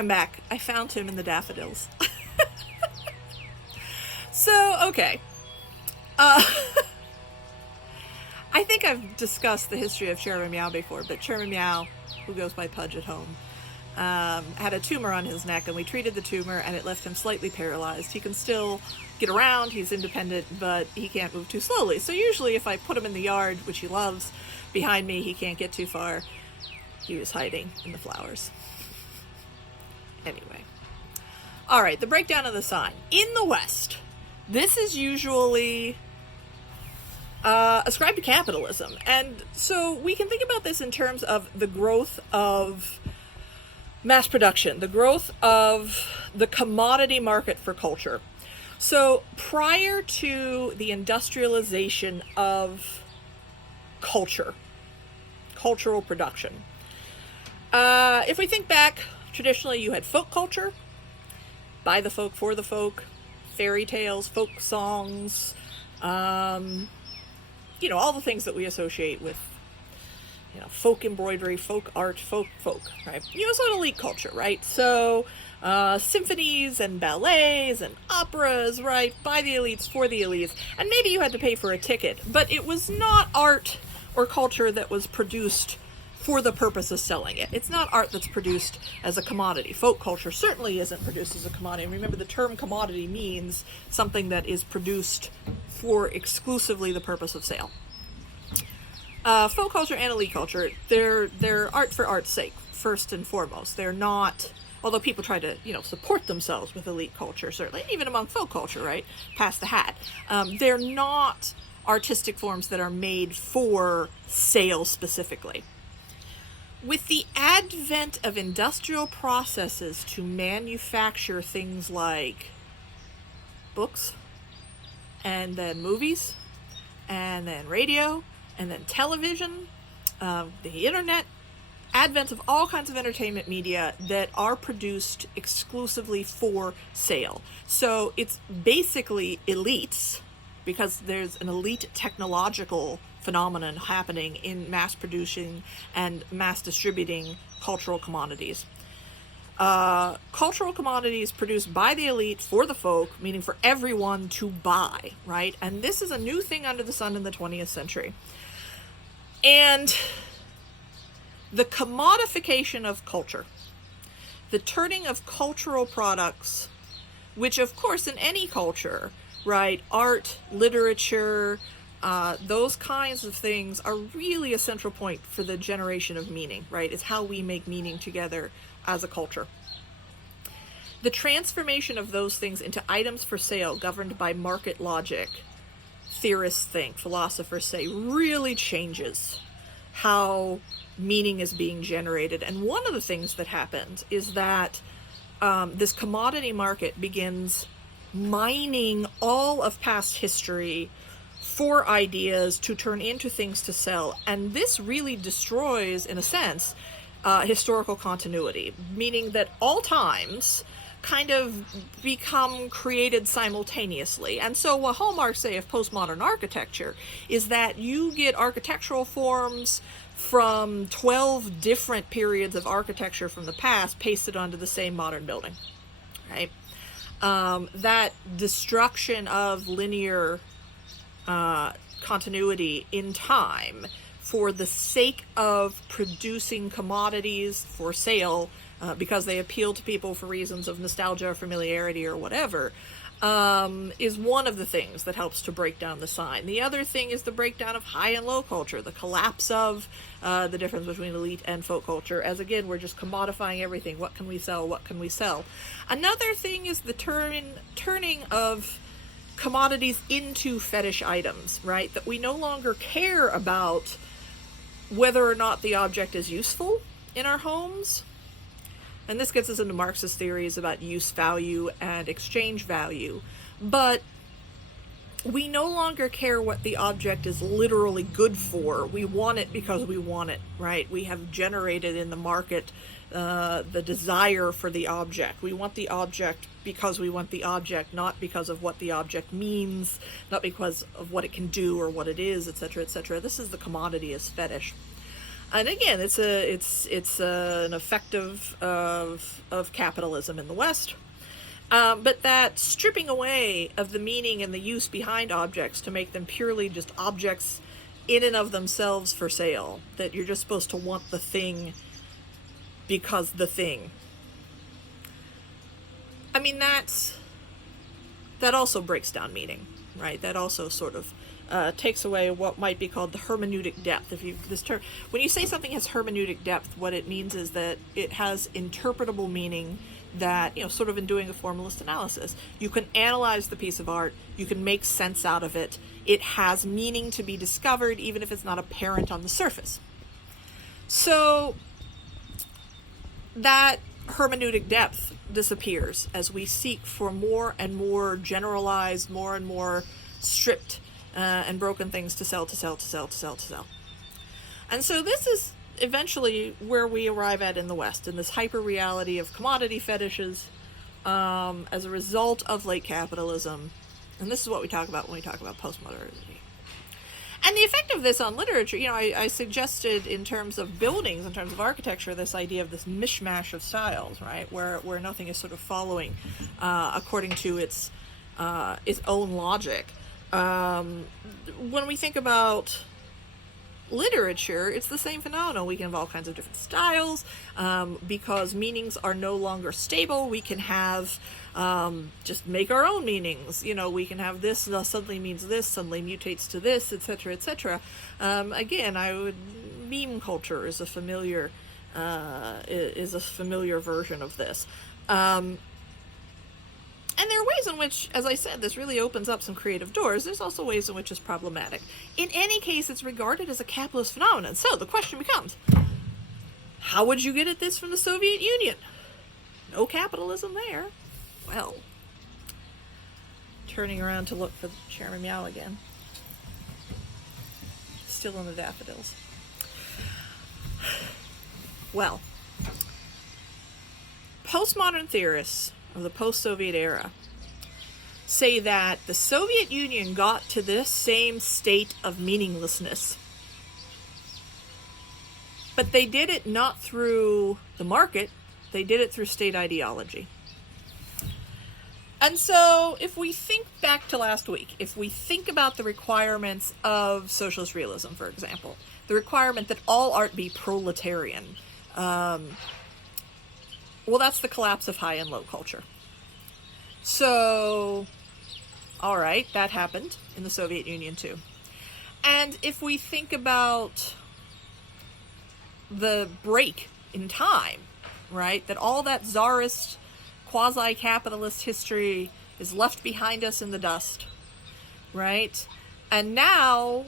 I'm back. I found him in the daffodils. So, okay. Uh, I think I've discussed the history of Chairman Meow before, but Chairman Meow, who goes by Pudge at home, had a tumor on his neck, and we treated the tumor, and it left him slightly paralyzed. He can still get around, he's independent, but he can't move too slowly. So usually if I put him in the yard, which he loves, behind me, he can't get too far. He was hiding in the flowers. Anyway. All right, the breakdown of the sign. In the West, this is usually ascribed to capitalism. And so we can think about this in terms of the growth of mass production, the growth of the commodity market for culture. So prior to the industrialization of culture, cultural production, if we think back, traditionally you had folk culture, by the folk, for the folk, fairy tales, folk songs, all the things that we associate with, folk embroidery, folk art, folk, right? You also had elite culture, right? So symphonies and ballets and operas, right? By the elites, for the elites. And maybe you had to pay for a ticket, but it was not art or culture that was produced for the purpose of selling it. It's not art that's produced as a commodity. Folk culture certainly isn't produced as a commodity. And remember, the term commodity means something that is produced for exclusively the purpose of sale. Folk culture and elite culture, they're art for art's sake, first and foremost. They're not, although people try to, support themselves with elite culture, certainly, even among folk culture, right? Pass the hat. They're not artistic forms that are made for sale specifically. With the advent of industrial processes to manufacture things like books, and then movies, and then radio, and then television, the internet, advent of all kinds of entertainment media that are produced exclusively for sale. So it's basically elites, because there's an elite technological phenomenon happening in mass producing and mass distributing cultural commodities. Cultural commodities produced by the elite for the folk, meaning for everyone to buy, right? And this is a new thing under the sun in the 20th century. And the commodification of culture, the turning of cultural products, which of course in any culture, right, art, literature, those kinds of things are really a central point for the generation of meaning, right? It's how we make meaning together as a culture. The transformation of those things into items for sale governed by market logic, theorists think, philosophers say, really changes how meaning is being generated. And one of the things that happens is that this commodity market begins mining all of past history for ideas to turn into things to sell. And this really destroys, in a sense, historical continuity, meaning that all times kind of become created simultaneously. And so what hallmarks, say, of postmodern architecture is that you get architectural forms from 12 different periods of architecture from the past pasted onto the same modern building, right? That destruction of linear continuity in time for the sake of producing commodities for sale, because they appeal to people for reasons of nostalgia or familiarity or whatever, is one of the things that helps to break down the sign. The other thing is the breakdown of high and low culture, the collapse of the difference between elite and folk culture, as again, we're just commodifying everything. What can we sell? What can we sell? Another thing is the turning of commodities into fetish items, right? That we no longer care about whether or not the object is useful in our homes. And this gets us into Marxist theories about use value and exchange value. But we no longer care what the object is literally good for. We want it because we want it, right? We have generated in the market the desire for the object. We want the object because we want the object, not because of what the object means, not because of what it can do or what it is, etc., etc. This is the commodity as fetish. And again, it's an effect of capitalism in the West. But that stripping away of the meaning and the use behind objects to make them purely just objects in and of themselves for sale, that you're just supposed to want the thing because the thing. I mean, that also breaks down meaning, right? That also sort of takes away what might be called the hermeneutic depth. When you say something has hermeneutic depth, what it means is that it has interpretable meaning. That, sort of in doing a formalist analysis, you can analyze the piece of art, you can make sense out of it. It has meaning to be discovered, even if it's not apparent on the surface. So that hermeneutic depth disappears as we seek for more and more generalized, more and more stripped and broken things to sell. And so this is eventually where we arrive at in the West, in this hyper-reality of commodity fetishes as a result of late capitalism. And this is what we talk about when we talk about postmodernity. And the effect of this on literature, I suggested in terms of buildings, in terms of architecture, this idea of this mishmash of styles, right, where nothing is sort of following according to its own logic. When we think about literature, it's the same phenomenon. We can have all kinds of different styles because meanings are no longer stable. We can have just make our own meanings. We can have this suddenly means this, suddenly mutates to this, etc., etc. Again, meme culture is a familiar version of this. And there are ways in which, as I said, this really opens up some creative doors. There's also ways in which it's problematic. In any case, it's regarded as a capitalist phenomenon. So the question becomes, how would you get at this from the Soviet Union? No capitalism there. Well, turning around to look for Chairman Meow again. Still in the daffodils. Well, postmodern theorists of the post-Soviet era say that the Soviet Union got to this same state of meaninglessness. But they did it not through the market, they did it through state ideology. And so, if we think back to last week, if we think about the requirements of socialist realism, for example, the requirement that all art be proletarian, well, that's the collapse of high and low culture. So, all right, that happened in the Soviet Union too. And if we think about the break in time, right, that all that czarist, quasi-capitalist history is left behind us in the dust, right? And now,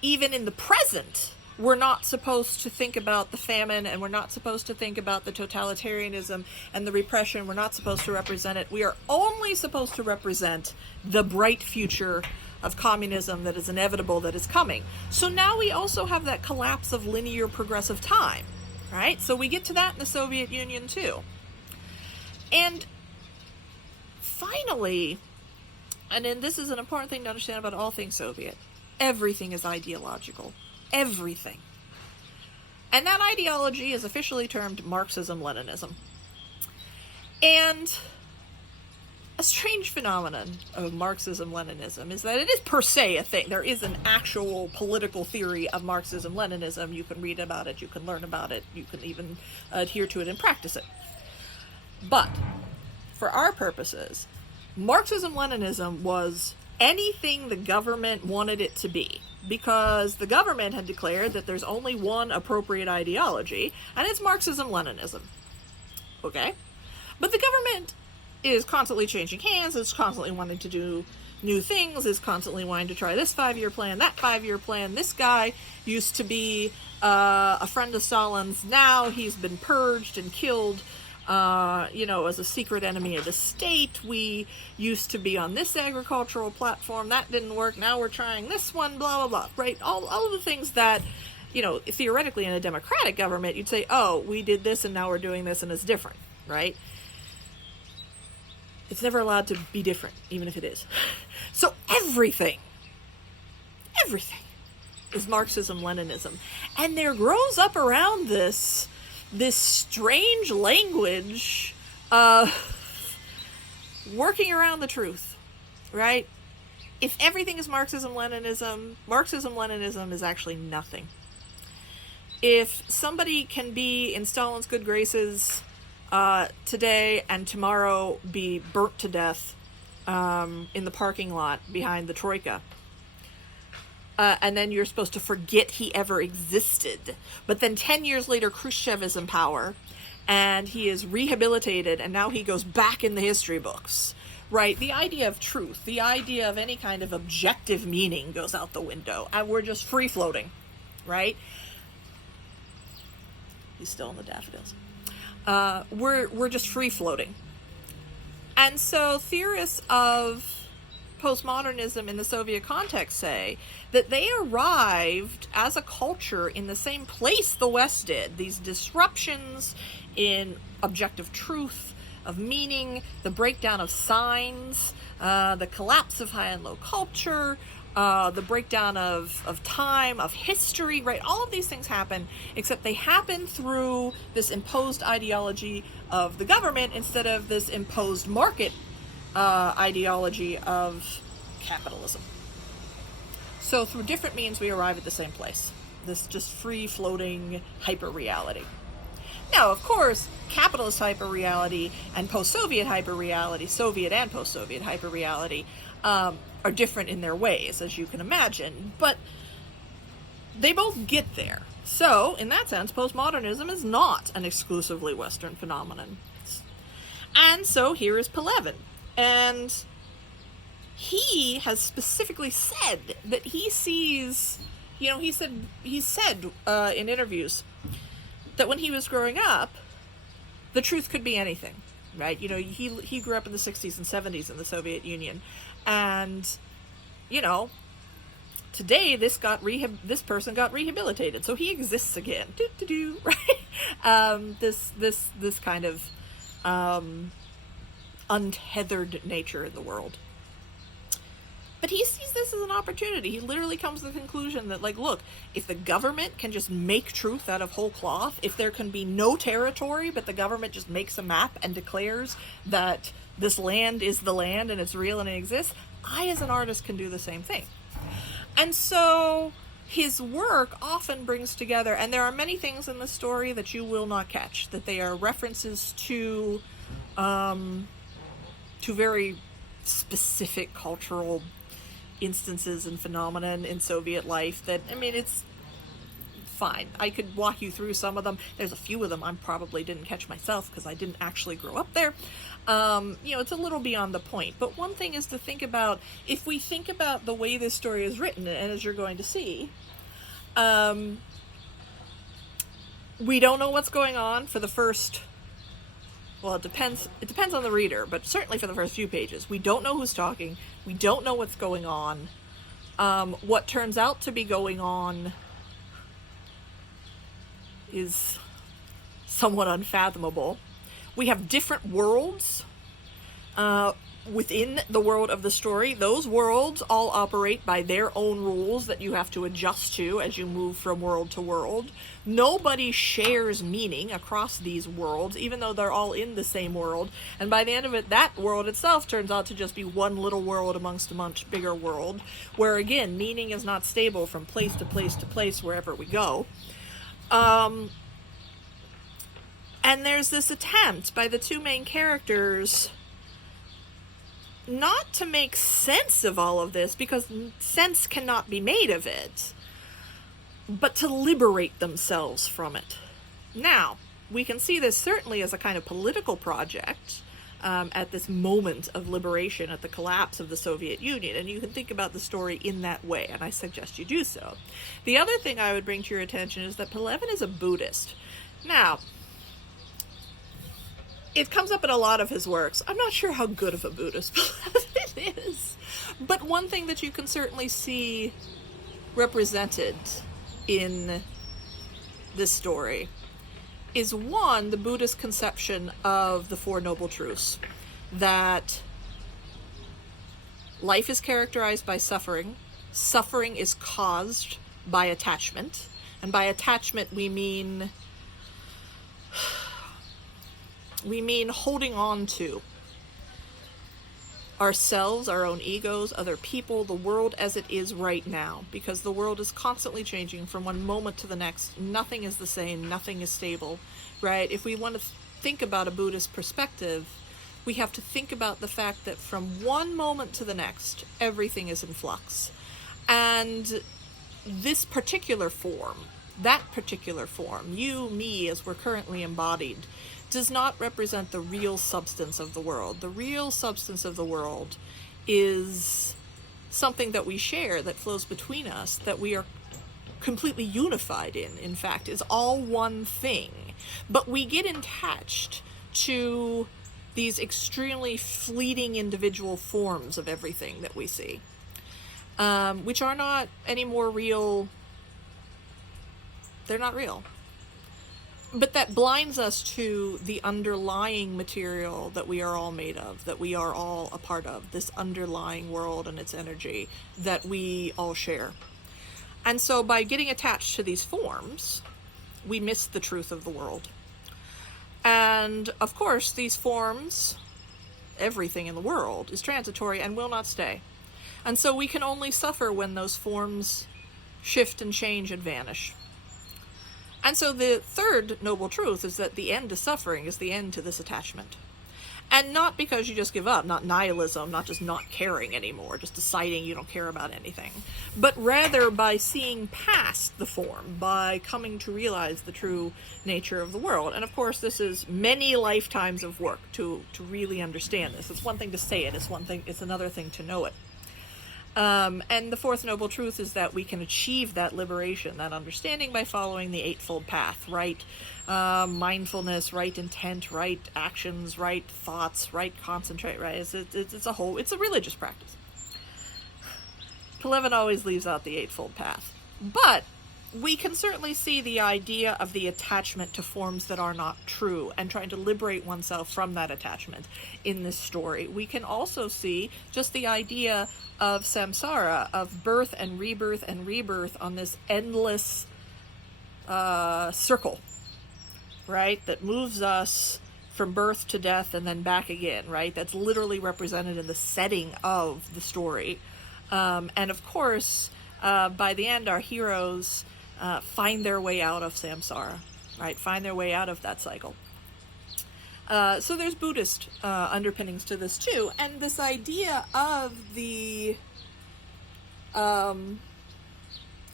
even in the present, we're not supposed to think about the famine, and we're not supposed to think about the totalitarianism and the repression. We're not supposed to represent it. We are only supposed to represent the bright future of communism that is inevitable, that is coming. So now we also have that collapse of linear progressive time, right? So we get to that in the Soviet Union too. And finally, and then this is an important thing to understand about all things Soviet, everything is ideological. Everything. And that ideology is officially termed Marxism-Leninism. And a strange phenomenon of Marxism-Leninism is that it is per se a thing. There is an actual political theory of Marxism-Leninism. You can read about it, you can learn about it, you can even adhere to it and practice it. But, for our purposes, Marxism-Leninism was anything the government wanted it to be, because the government had declared that there's only one appropriate ideology, and it's Marxism-Leninism. Okay? But the government is constantly changing hands, is constantly wanting to do new things, is constantly wanting to try this 5-year plan, that 5-year plan. This guy used to be a friend of Stalin's. Now he's been purged and killed as a secret enemy of the state. We used to be on this agricultural platform. That didn't work. Now we're trying this one, blah, blah, blah, right? All of the things that, theoretically in a democratic government, you'd say, oh, we did this and now we're doing this and it's different, right? It's never allowed to be different, even if it is. So everything is Marxism-Leninism. And there grows up around this strange language working around the truth, right? If everything is Marxism-Leninism, Marxism-Leninism is actually nothing. If somebody can be in Stalin's good graces today and tomorrow be burnt to death in the parking lot behind the Troika, and then you're supposed to forget he ever existed, but then 10 years later Khrushchev is in power and he is rehabilitated and now he goes back in the history books, right? The idea of truth, the idea of any kind of objective meaning goes out the window and we're just free floating, right? He's still in the daffodils. We're just free floating. And so theorists of postmodernism in the Soviet context say that they arrived as a culture in the same place the West did. These disruptions in objective truth, of meaning, the breakdown of signs, the collapse of high and low culture, the breakdown of time, of history, right? All of these things happen, except they happen through this imposed ideology of the government instead of this imposed market ideology of capitalism. So through different means we arrive at the same place. This just free-floating hyper-reality. Now, of course, capitalist hyper-reality and post-Soviet hyper-reality, Soviet and post-Soviet hyper-reality, are different in their ways, as you can imagine, but they both get there. So, in that sense, postmodernism is not an exclusively Western phenomenon. And so here is Pelevin. And he has specifically said that he sees, he said in interviews that when he was growing up, the truth could be anything, right? He grew up in the 60s and 70s in the Soviet Union. And, today this person got rehabilitated, so he exists again. Right? This kind of untethered nature in the world. But he sees this as an opportunity. He literally comes to the conclusion that, look, if the government can just make truth out of whole cloth, if there can be no territory, but the government just makes a map and declares that this land is the land and it's real and it exists, I as an artist can do the same thing. And so his work often brings together, and there are many things in the story that you will not catch, that they are references to very specific cultural instances and phenomenon in Soviet life that, it's fine. I could walk you through some of them. There's a few of them I probably didn't catch myself because I didn't actually grow up there. It's a little beyond the point. But one thing is to think about, if we think about the way this story is written, and as you're going to see, we don't know what's going on for the first, well, it depends on the reader, but certainly for the first few pages. We don't know who's talking. We don't know what's going on. What turns out to be going on is somewhat unfathomable. We have different worlds within the world of the story. Those worlds all operate by their own rules that you have to adjust to as you move from world to world. Nobody shares meaning across these worlds, even though they're all in the same world. And by the end of it, that world itself turns out to just be one little world amongst a much bigger world, where again, meaning is not stable from place to place to place wherever we go. And there's this attempt by the two main characters not to make sense of all of this, because sense cannot be made of it, but to liberate themselves from it. Now, we can see this certainly as a kind of political project at this moment of liberation, at the collapse of the Soviet Union, and you can think about the story in that way, and I suggest you do so. The other thing I would bring to your attention is that Pelevin is a Buddhist. Now, it comes up in a lot of his works. I'm not sure how good of a Buddhist Pelevin is. But one thing that you can certainly see represented in this story is, one, the Buddhist conception of the Four Noble Truths. That life is characterized by suffering. Suffering is caused by attachment. And by attachment, we mean holding on to ourselves, our own egos, other people, the world as it is right now, because the world is constantly changing from one moment to the next. Nothing is the same, nothing is stable, right? If we want to think about a Buddhist perspective, we have to think about the fact that from one moment to the next, everything is in flux. And this particular form, that particular form, you, me, as we're currently embodied, does not represent the real substance of the world. The real substance of the world is something that we share, that flows between us, that we are completely unified in fact, is all one thing. But we get attached to these extremely fleeting individual forms of everything that we see, which are not any more real. They're not real. But that blinds us to the underlying material that we are all made of, that we are all a part of, this underlying world and its energy that we all share. And so by getting attached to these forms, we miss the truth of the world. And of course, these forms, everything in the world, is transitory and will not stay. And so we can only suffer when those forms shift and change and vanish. And so the third noble truth is that the end to suffering is the end to this attachment. And not because you just give up, not nihilism, not just not caring anymore, just deciding you don't care about anything, but rather by seeing past the form, by coming to realize the true nature of the world. And of course, this is many lifetimes of work to really understand this. It's one thing to say it, it's another thing to know it. And the fourth noble truth is that we can achieve that liberation, that understanding, by following the Eightfold Path, right mindfulness, right intent, right actions, right thoughts, right concentrate, right? It's a religious practice. Pelevin always leaves out the Eightfold Path. But we can certainly see the idea of the attachment to forms that are not true and trying to liberate oneself from that attachment in this story. We can also see just the idea of samsara, of birth and rebirth on this endless circle, right? That moves us from birth to death and then back again, right? That's literally represented in the setting of the story. And of course, by the end, our heroes find their way out of samsara, right? Find their way out of that cycle. So there's Buddhist underpinnings to this too, and this idea of the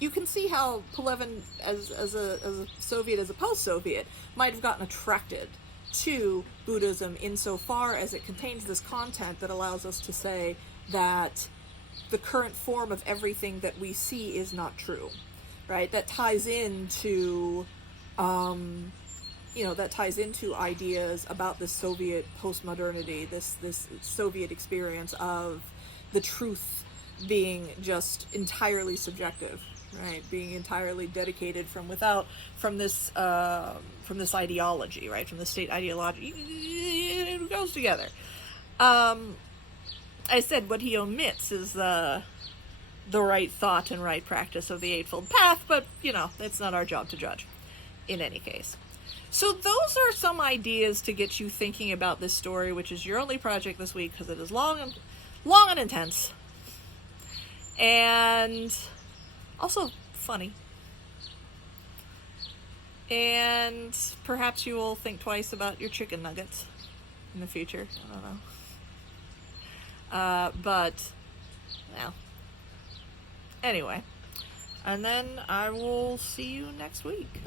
you can see how Pelevin, as a Soviet, as a post-Soviet, might have gotten attracted to Buddhism insofar as it contains this content that allows us to say that the current form of everything that we see is not true, right? That ties into that ties into ideas about this Soviet postmodernity, this Soviet experience of the truth being just entirely subjective, right? Being entirely dedicated from this ideology, right? From the state ideology. It goes together. I said what he omits is the right thought and right practice of the Eightfold Path, but it's not our job to judge in any case. So those are some ideas to get you thinking about this story, which is your only project this week because it is long and intense, and also funny. And perhaps you will think twice about your chicken nuggets in the future. I don't know. But, well, anyway. And then I will see you next week.